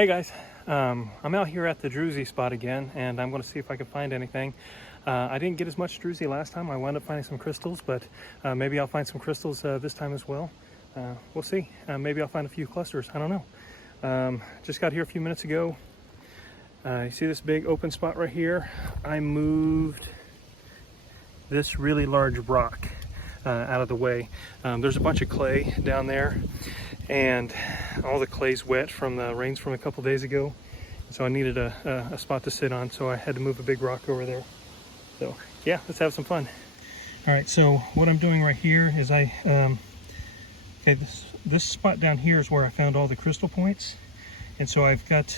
Hey guys, I'm out here at the Druzy spot again, and I'm going to see if I can find anything. I didn't get as much Druzy last time. I wound up finding some crystals, but maybe I'll find some crystals this time as well. We'll see. Maybe I'll find a few clusters. I don't know. Just got here a few minutes ago. You see this big open spot right here? I moved this really large rock out of the way. There's a bunch of clay down there, and all the clay's wet from the rains from a couple days ago. So I needed a spot to sit on, so I had to move a big rock over there. So yeah, let's have some fun. All right, so what I'm doing right here is okay, this spot down here is where I found all the crystal points. And so I've got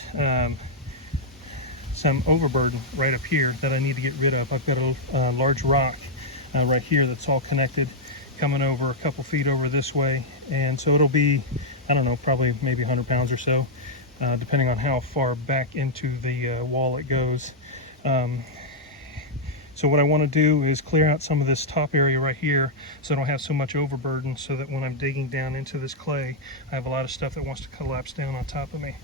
some overburden right up here that I need to get rid of. I've got a large rock right here that's all connected, coming over a couple feet over this way, and so it'll be, I don't know, probably maybe 100 pounds or so, depending on how far back into the wall it goes. So what I want to do is clear out some of this top area right here so I don't have so much overburden, so that when I'm digging down into this clay, I have a lot of stuff that wants to collapse down on top of me.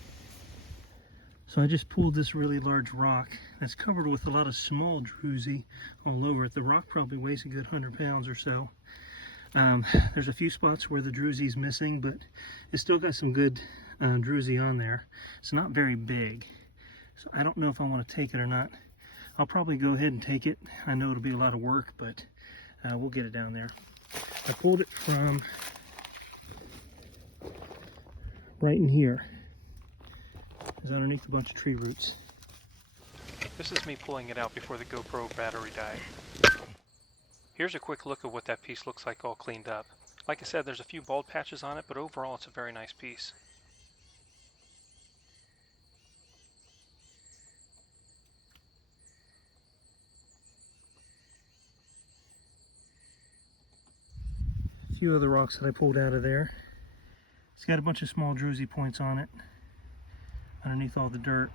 So I just pulled this really large rock that's covered with a lot of small druzy all over it. The rock probably weighs a good 100 pounds or so. There's a few spots where the druzy's missing, but it's still got some good druzy on there. It's not very big, so I don't know if I want to take it or not. I'll probably go ahead and take it. I know it'll be a lot of work, but we'll get it down there. I pulled it from right in here. It's underneath a bunch of tree roots. This is me pulling it out before the GoPro battery died. Here's a quick look at what that piece looks like all cleaned up. Like I said, there's a few bald patches on it, but overall it's a very nice piece. A few other rocks that I pulled out of there. It's got a bunch of small druzy points on it underneath all the dirt.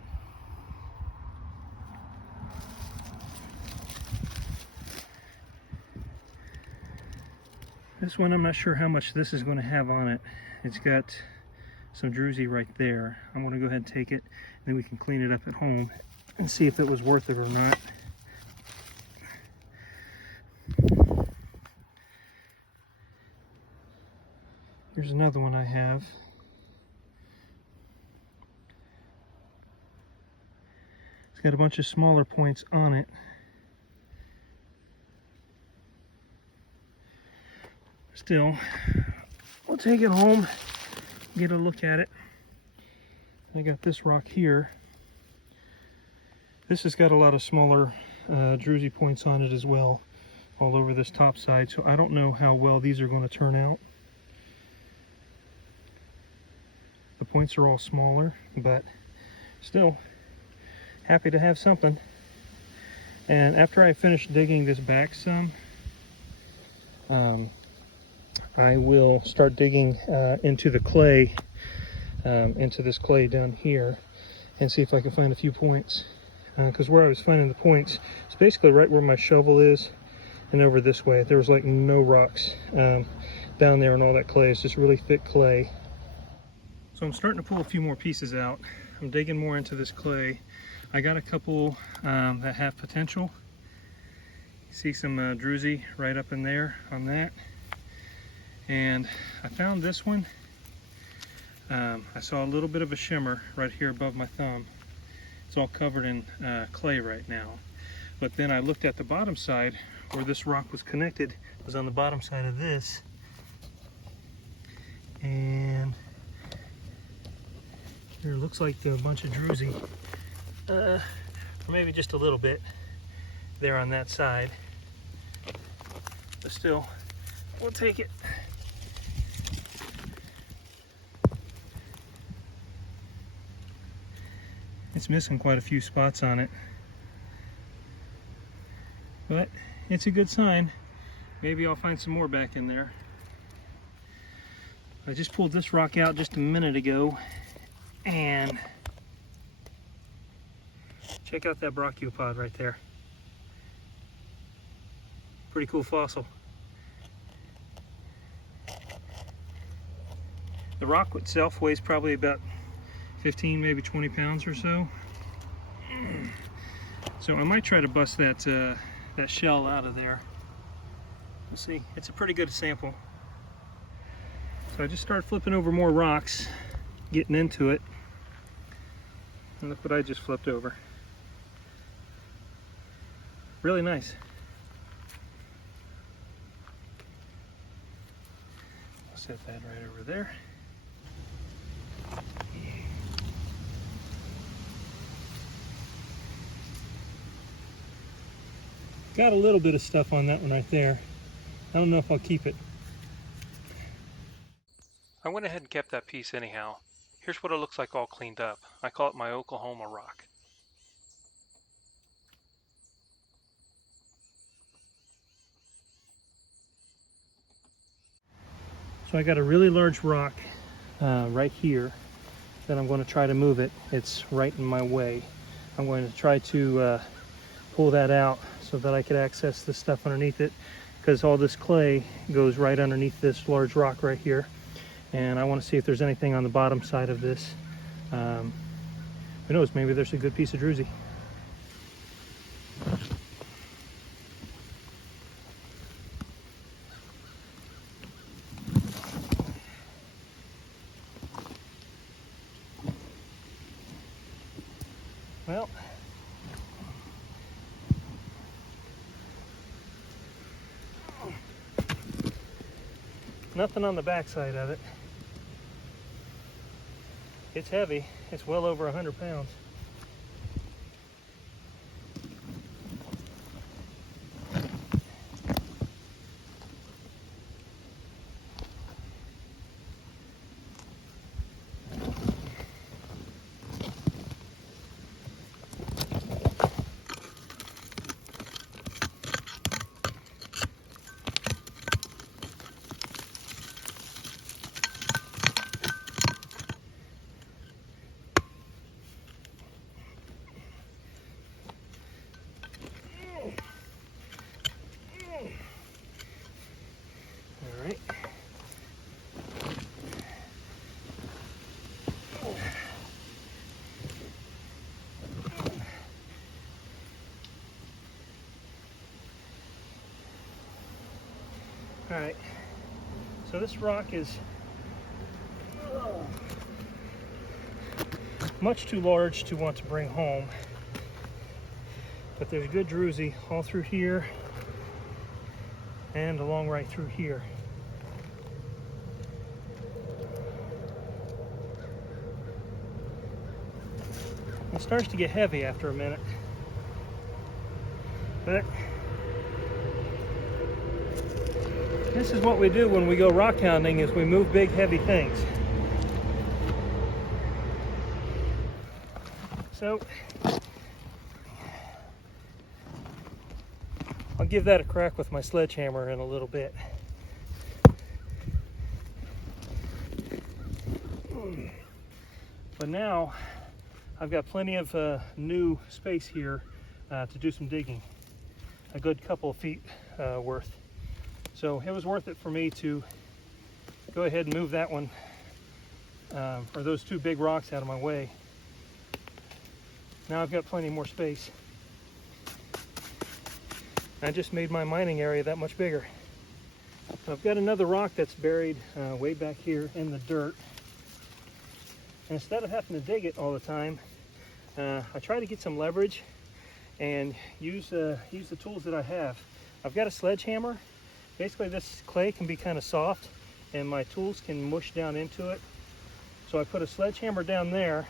This one, I'm not sure how much this is going to have on it. It's got some druzy right there. I'm going to go ahead and take it, and then we can clean it up at home and see if it was worth it or not. Here's another one I have. It's got a bunch of smaller points on it. Still, we'll take it home, get a look at it. I got this rock here. This has got a lot of smaller druzy points on it as well, all over this top side, so I don't know how well these are going to turn out. The points are all smaller, but still happy to have something. And after I finish digging this back some, I will start digging into the clay, into this clay down here, and see if I can find a few points. Because where I was finding the points, it's basically right where my shovel is, and over this way. There was like no rocks down there, and all that clay is just really thick clay. So I'm starting to pull a few more pieces out. I'm digging more into this clay. I got a couple that have potential. You see some druzy right up in there on that. And I found this one. I saw a little bit of a shimmer right here above my thumb. It's all covered in clay right now. But then I looked at the bottom side where this rock was connected. It was on the bottom side of this. And there looks like a bunch of druzy. Or maybe just a little bit there on that side. But still, we'll take it. It's missing quite a few spots on it, but it's a good sign. Maybe I'll find some more back in there. I just pulled this rock out just a minute ago, and check out that brachiopod right there. Pretty cool fossil. The rock itself weighs probably about 15, maybe 20 pounds or so. So I might try to bust that that shell out of there. Let's see, it's a pretty good sample. So I just started flipping over more rocks, getting into it. And look what I just flipped over. Really nice. I'll set that right over there. Got a little bit of stuff on that one right there. I don't know if I'll keep it. I went ahead and kept that piece anyhow. Here's what it looks like all cleaned up. I call it my Oklahoma rock. So I got a really large rock right here that I'm going to try to move it. It's right in my way. I'm going to try to pull that out so that I could access the stuff underneath it, because all this clay goes right underneath this large rock right here. And I want to see if there's anything on the bottom side of this. Who knows, maybe there's a good piece of druzy. Well, nothing on the back side of it. It's heavy. It's well over 100 pounds. All right. All right. So this rock is much too large to want to bring home, but there's good druzy all through here and along right through here. It starts to get heavy after a minute, but this is what we do when we go rock hounding, is we move big heavy things. So I'll give that a crack with my sledgehammer in a little bit. But now I've got plenty of new space here to do some digging, a good couple of feet worth. So it was worth it for me to go ahead and move that one, or those two big rocks, out of my way. Now I've got plenty more space. I just made my mining area that much bigger. I've got another rock that's buried way back here in the dirt. And instead of having to dig it all the time, I try to get some leverage and use the tools that I have. I've got a sledgehammer. Basically this clay can be kind of soft and my tools can mush down into it. So I put a sledgehammer down there,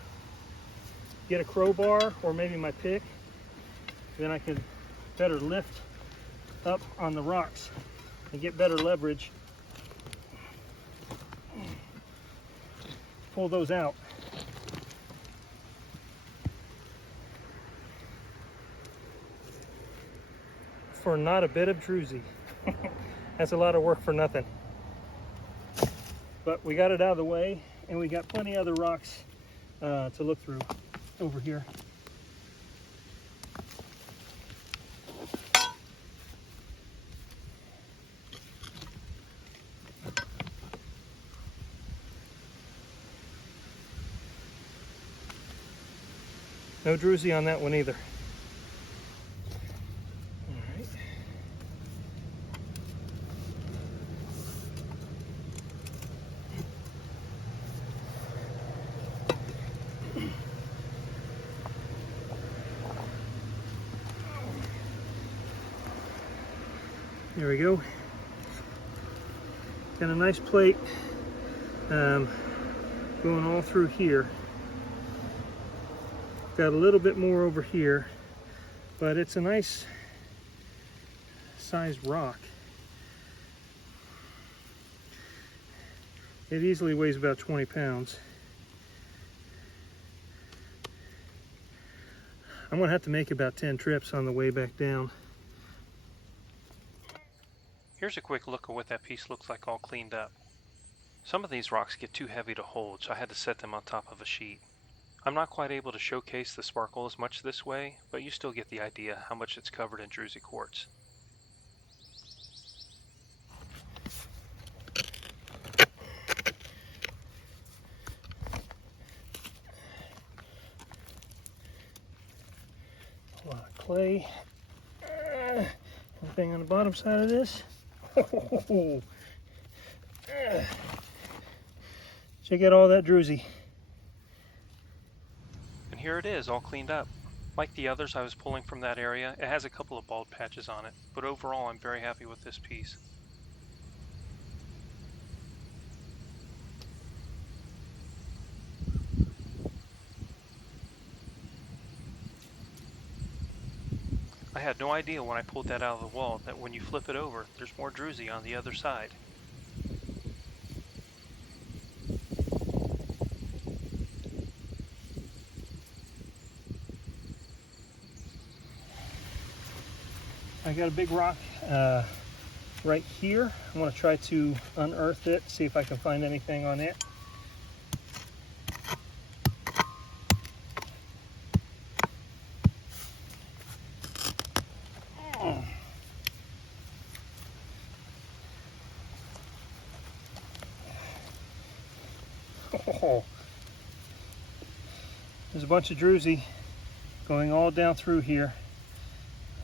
get a crowbar or maybe my pick, then I can better lift up on the rocks and get better leverage. Pull those out. For not a bit of druzy. That's a lot of work for nothing. But we got it out of the way, and we got plenty of other rocks to look through over here. No druzy on that one either. All right. There we go. Got a nice plate going all through here. Got a little bit more over here, but it's a nice sized rock. It easily weighs about 20 pounds. I'm gonna have to make about 10 trips on the way back down. Here's a quick look at what that piece looks like all cleaned up. Some of these rocks get too heavy to hold, so I had to set them on top of a sheet. I'm not quite able to showcase the sparkle as much this way, but you still get the idea how much it's covered in Druzy quartz. A lot of clay. Anything on the bottom side of this? Check out all that druzy. And here it is, all cleaned up. Like the others I was pulling from that area, it has a couple of bald patches on it, but overall I'm very happy with this piece. I had no idea when I pulled that out of the wall that when you flip it over, there's more druzy on the other side. I got a big rock right here. I'm going to try to unearth it, see if I can find anything on it. Oh. There's a bunch of druzy going all down through here.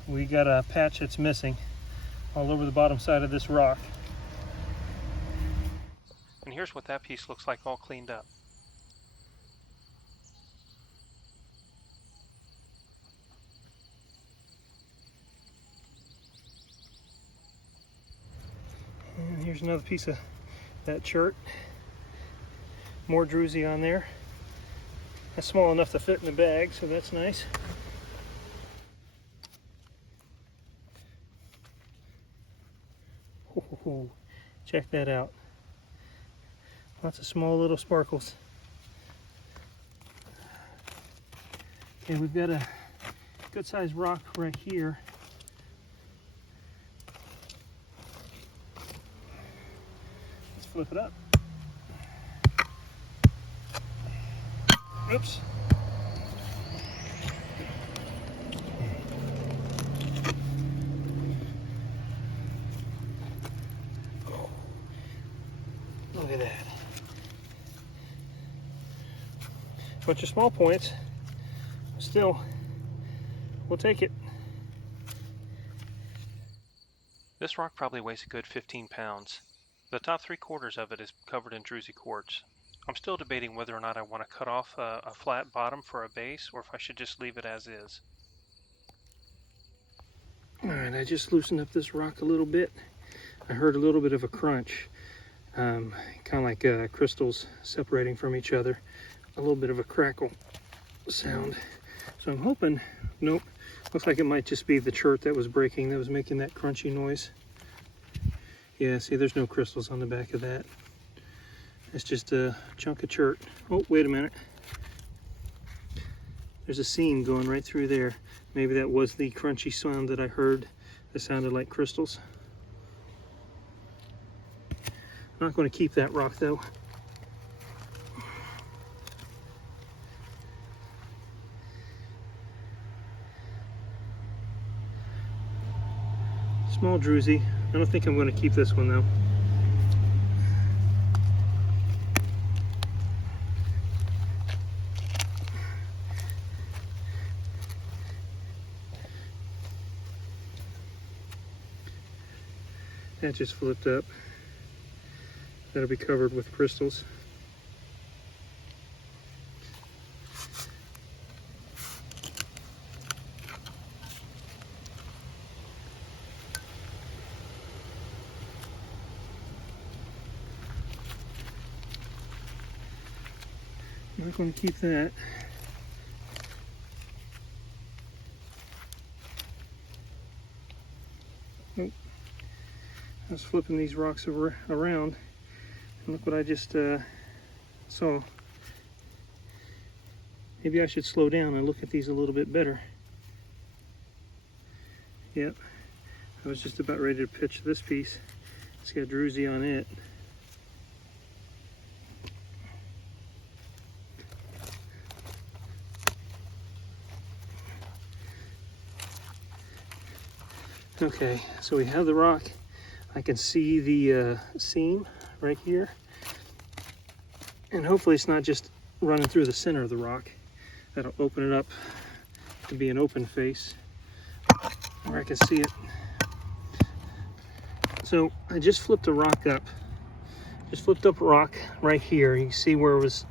We got a patch that's missing all over the bottom side of this rock. And here's what that piece looks like all cleaned up. And here's another piece of that chert. More druzy on there. That's small enough to fit in the bag, so that's nice. Ooh, check that out. Lots of small little sparkles. And we've got a good sized rock right here. Let's flip it up. Oops. Look at that. Bunch of small points. Still, we'll take it. This rock probably weighs a good 15 pounds. The top 3/4 of it is covered in Druzy quartz. I'm still debating whether or not I want to cut off a flat bottom for a base or if I should just leave it as is. Alright, I just loosened up this rock a little bit. I heard a little bit of a crunch. Kind of like crystals separating from each other. A little bit of a crackle sound. So I'm hoping, nope, looks like it might just be the chert that was breaking that was making that crunchy noise. Yeah, see, there's no crystals on the back of that. It's just a chunk of chert. Oh, wait a minute. There's a seam going right through there. Maybe that was the crunchy sound that I heard that sounded like crystals. I'm not going to keep that rock though. Small druzy. I don't think I'm going to keep this one though. That just flipped up. That'll be covered with crystals. I'm not going to keep that. Nope. I was flipping these rocks around, and look what I just saw. Maybe I should slow down and look at these a little bit better. Yep, I was just about ready to pitch this piece. It's got druzy on it. Okay, so we have the rock. I can see the seam right here. And hopefully it's not just running through the center of the rock. That'll open it up to be an open face where I can see it. So I just flipped a rock up. Just flipped up a rock right here. You can see where it was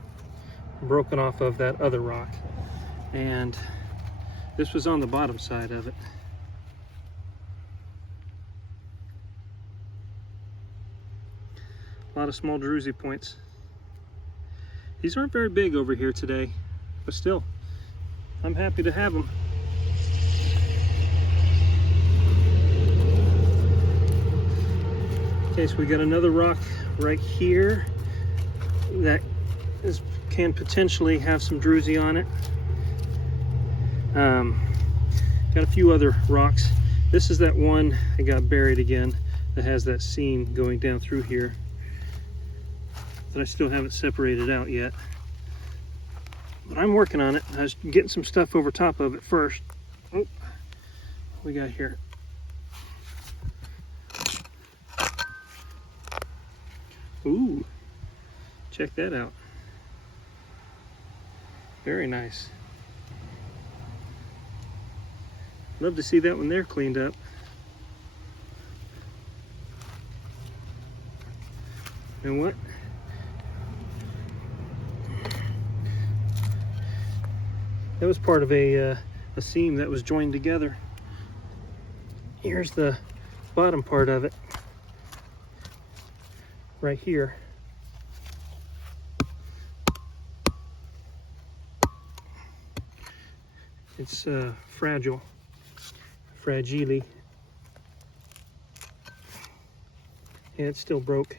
broken off of that other rock. And this was on the bottom side of it. A lot of small druzy points. These aren't very big over here today, but still, I'm happy to have them. Okay, so we got another rock right here that can potentially have some druzy on it. Got a few other rocks. This is that one that got buried again that has that seam going down through here that I still haven't separated out yet. But I'm working on it. I was getting some stuff over top of it first. Oh, what we got here? Ooh, check that out. Very nice. Love to see that one there cleaned up. You know what? That was part of a seam that was joined together. Here's the bottom part of it, right here. It's fragile, fragile. Yeah, it's still broke.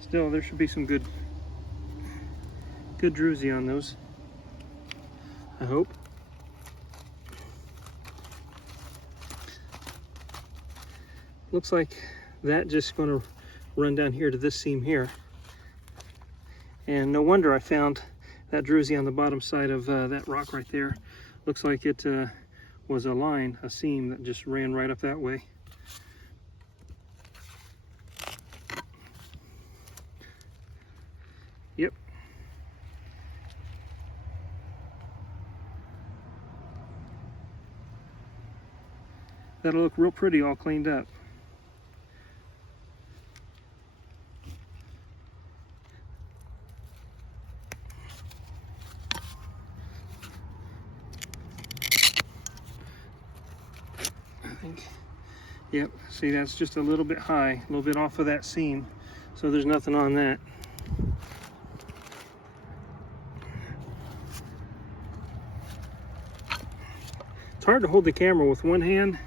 Still, there should be some good druzy on those, I hope. Looks like that just going to run down here to this seam here. And no wonder I found that druzy on the bottom side of that rock right there. Looks like it was a line, a seam that just ran right up that way. Yep. That'll look real pretty all cleaned up. I think, yep, see that's just a little bit high, a little bit off of that seam. So there's nothing on that. It's hard to hold the camera with one hand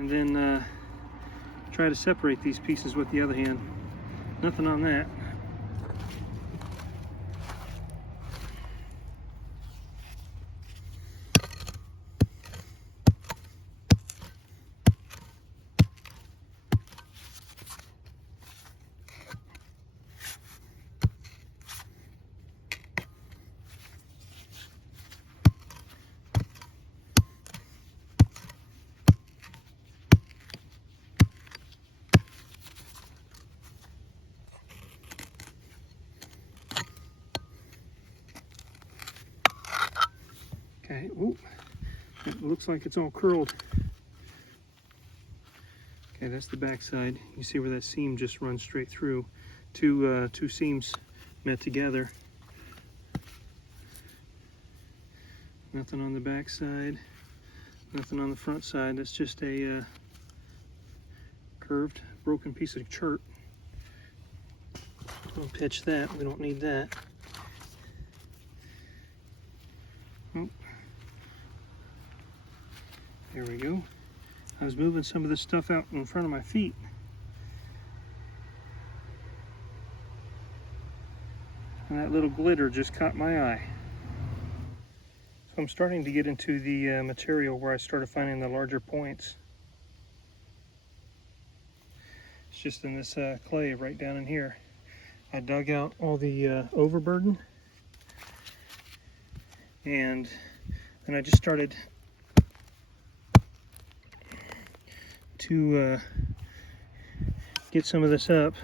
and then try to separate these pieces with the other hand. Nothing on that. Okay, ooh, It looks like it's all curled. Okay, that's the back side. You see where that seam just runs straight through. Two seams met together. Nothing on the back side, nothing on the front side. That's just a curved, broken piece of chert. I'll pitch that. We don't need that. Oh. There we go. I was moving some of this stuff out in front of my feet. And that little glitter just caught my eye. So I'm starting to get into the material where I started finding the larger points. It's just in this clay right down in here. I dug out all the overburden, and then I just started to get some of this up,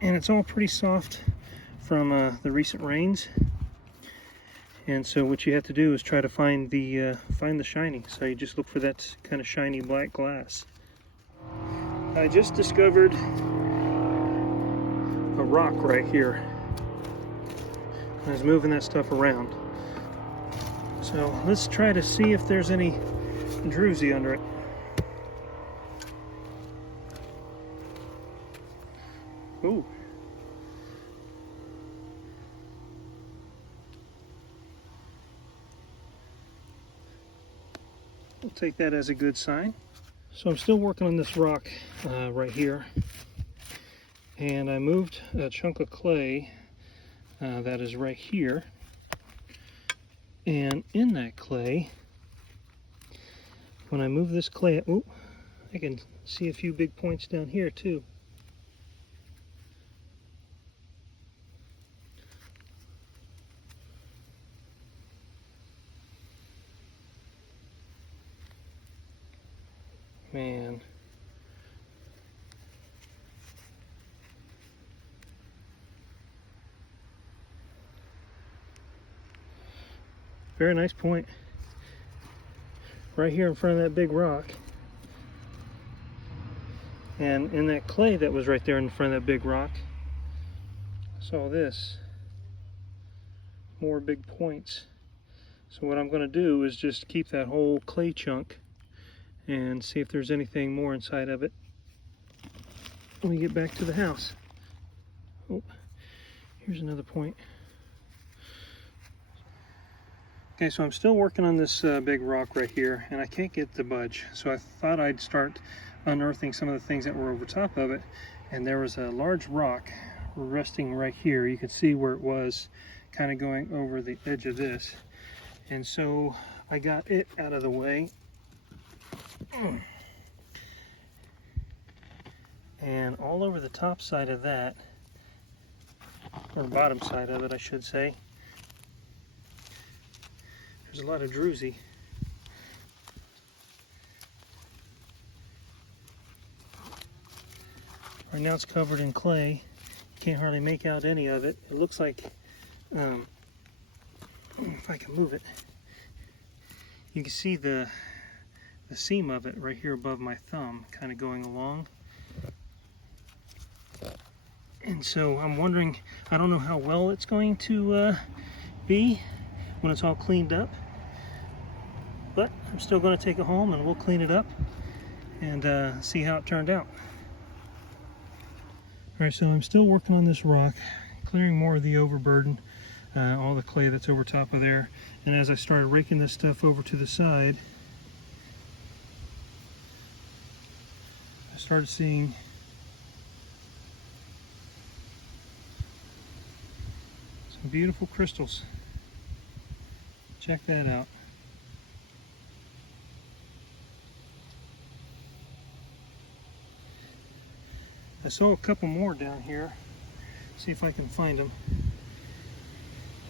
and it's all pretty soft from the recent rains. And so what you have to do is try to find the shiny. So you just look for that kind of shiny black glass. I just discovered a rock right here. I was moving that stuff around. So let's try to see if there's any druzy under it. Ooh. We'll take that as a good sign. So I'm still working on this rock right here, and I moved a chunk of clay that is right here, and in that clay, when I move this clay, ooh, I can see a few big points down here too. Man. Very nice point. Right here in front of that big rock. And in that clay that was right there in front of that big rock, I saw this. More big points. So what I'm going to do is just keep that whole clay chunk and see if there's anything more inside of it when we get back to the house. Oh, here's another point. Okay, so I'm still working on this big rock right here, and I can't get the budge. So I thought I'd start unearthing some of the things that were over top of it. And there was a large rock resting right here. You can see where it was kind of going over the edge of this. And so I got it out of the way. And all over the top side of that, or bottom side of it I should say, there's a lot of druzy. Right now it's covered in clay. You can't hardly make out any of it. It looks like, if I can move it, you can see the seam of it right here above my thumb kind of going along. And so I'm wondering, I don't know how well it's going to be when it's all cleaned up, but I'm still going to take it home and we'll clean it up and see how it turned out. Alright, so I'm still working on this rock, clearing more of the overburden, all the clay that's over top of there. And as I started raking this stuff over to the side, I started seeing some beautiful crystals. Check that out. I saw a couple more down here. See if I can find them.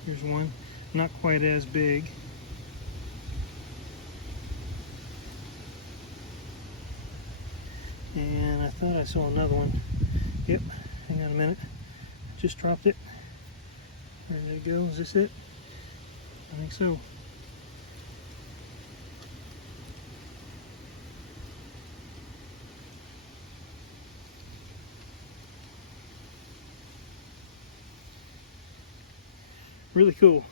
Here's one, not quite as big. And I thought I saw another one. Yep, hang on a minute. Just dropped it. There it goes. Is this it? I think so. Really cool.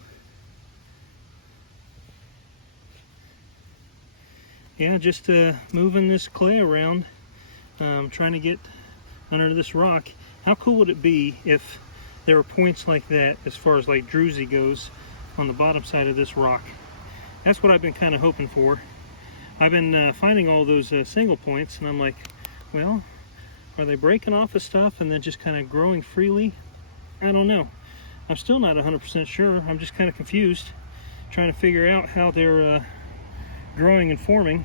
Yeah, just moving this clay around, trying to get under this rock. How cool would it be if there were points like that as far as like Druzy goes on the bottom side of this rock? That's what I've been kind of hoping for. I've been finding all those single points, and I'm like, well, are they breaking off of stuff and then just kind of growing freely? I don't know. I'm still not 100% sure. I'm just kind of confused, trying to figure out how they're growing and forming.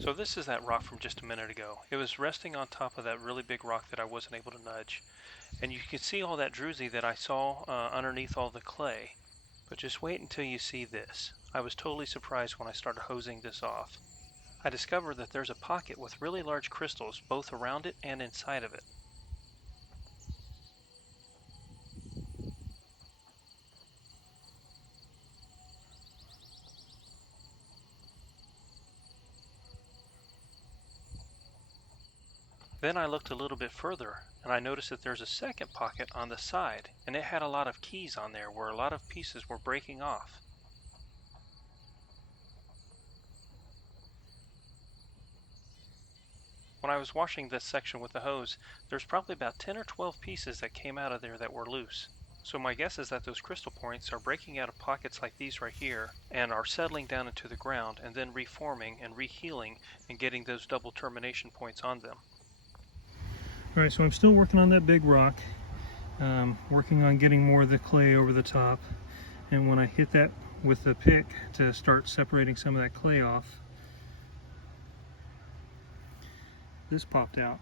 So this is that rock from just a minute ago. It was resting on top of that really big rock that I wasn't able to nudge. And you can see all that druzy that I saw underneath all the clay. But just wait until you see this. I was totally surprised when I started hosing this off. I discovered that there's a pocket with really large crystals both around it and inside of it. Then I looked a little bit further, and I noticed that there's a second pocket on the side, and it had a lot of keys on there where a lot of pieces were breaking off. When I was washing this section with the hose, there's probably about 10 or 12 pieces that came out of there that were loose. So my guess is that those crystal points are breaking out of pockets like these right here and are settling down into the ground and then reforming and rehealing and getting those double termination points on them. All right, so I'm still working on that big rock, working on getting more of the clay over the top. And when I hit that with the pick to start separating some of that clay off, this popped out.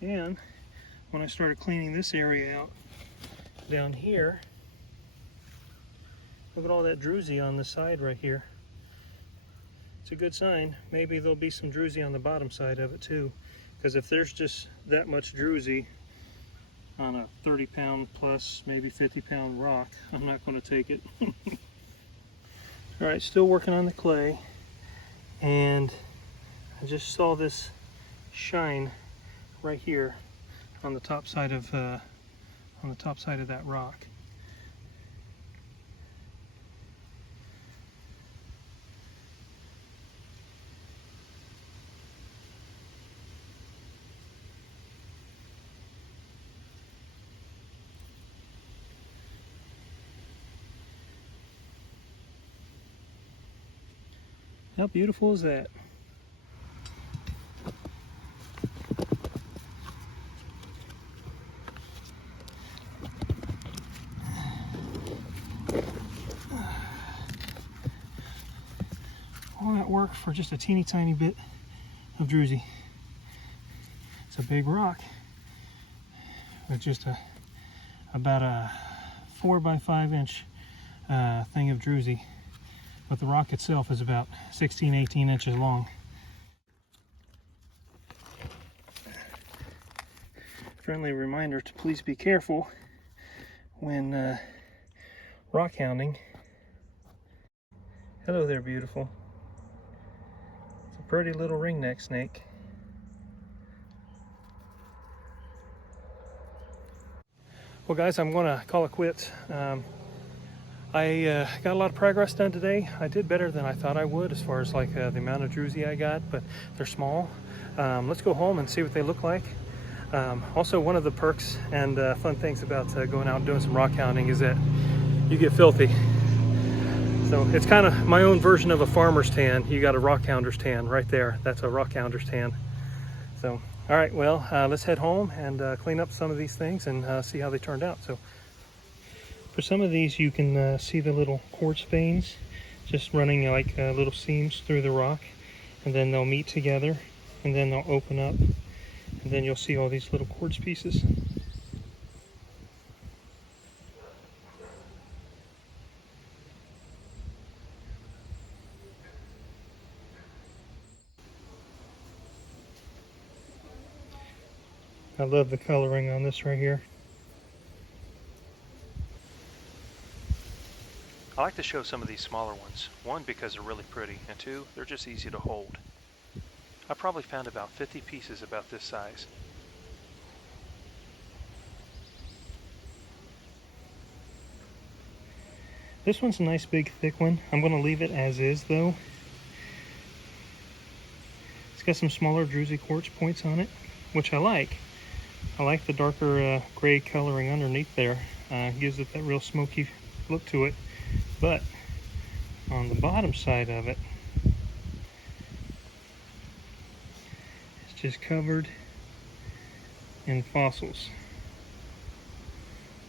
And when I started cleaning this area out down here, look at all that druzy on the side right here. It's a good sign. Maybe there'll be some druzy on the bottom side of it too, because if there's just that much druzy on a 30-pound plus, maybe 50-pound rock, I'm not going to take it. All right, still working on the clay, and I just saw this shine right here on the top side of that rock. How beautiful is that? All that work for just a teeny tiny bit of druzy. It's a big rock with just about a 4 by 5 inch thing of druzy, but the rock itself is about 16-18 inches long. Friendly reminder to please be careful when rock hounding. Hello there, beautiful. It's a pretty little ringneck snake. Well guys, I'm going to call it quits. I got a lot of progress done today. I did better than I thought I would as far as like the amount of druzy I got, but they're small. Let's go home and see what they look like. Also, one of the perks and fun things about going out and doing some rock hounding is that you get filthy. So it's kind of my own version of a farmer's tan. You got a rock hounder's tan right there. That's a rock hounder's tan. So, all right, well, let's head home and clean up some of these things and see how they turned out. So for some of these, you can see the little quartz veins just running like little seams through the rock, and then they'll meet together and then they'll open up, and then you'll see all these little quartz pieces. I love the coloring on this right here. I like to show some of these smaller ones. One, because they're really pretty, and two, they're just easy to hold. I probably found about 50 pieces about this size. This one's a nice big thick one. I'm going to leave it as is though. It's got some smaller Druzy Quartz points on it, which I like. I like the darker gray coloring underneath there. Gives it that real smoky look to it. But on the bottom side of it, it's just covered in fossils.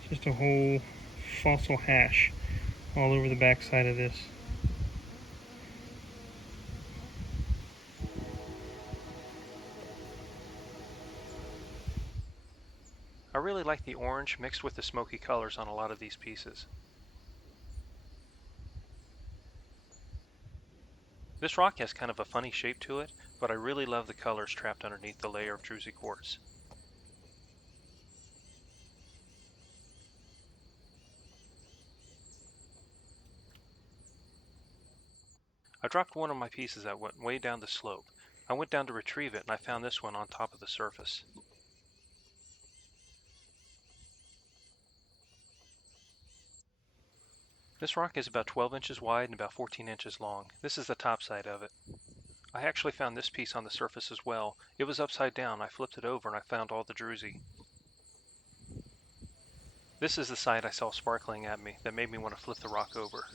Just a whole fossil hash all over the back side of this. I really like the orange mixed with the smoky colors on a lot of these pieces. This rock has kind of a funny shape to it, but I really love the colors trapped underneath the layer of Druzy Quartz. I dropped one of my pieces that went way down the slope. I went down to retrieve it and I found this one on top of the surface. This rock is about 12 inches wide and about 14 inches long. This is the top side of it. I actually found this piece on the surface as well. It was upside down. I flipped it over and I found all the druzy. This is the side I saw sparkling at me that made me want to flip the rock over.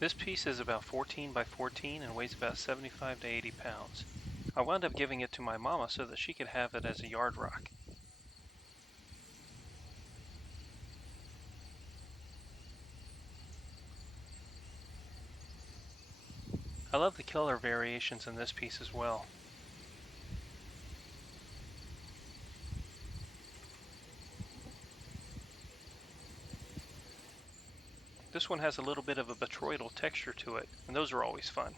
This piece is about 14 by 14 and weighs about 75 to 80 pounds. I wound up giving it to my mama so that she could have it as a yard rock. I love the color variations in this piece as well. This one has a little bit of a botryoidal texture to it, and those are always fun.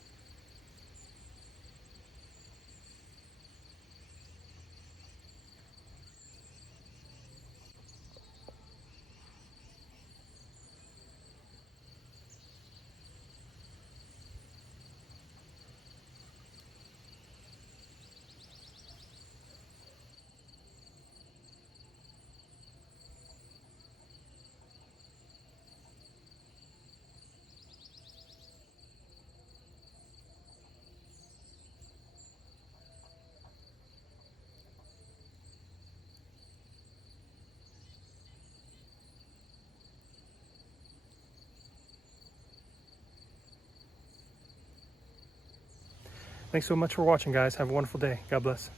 Thanks so much for watching, guys. Have a wonderful day. God bless.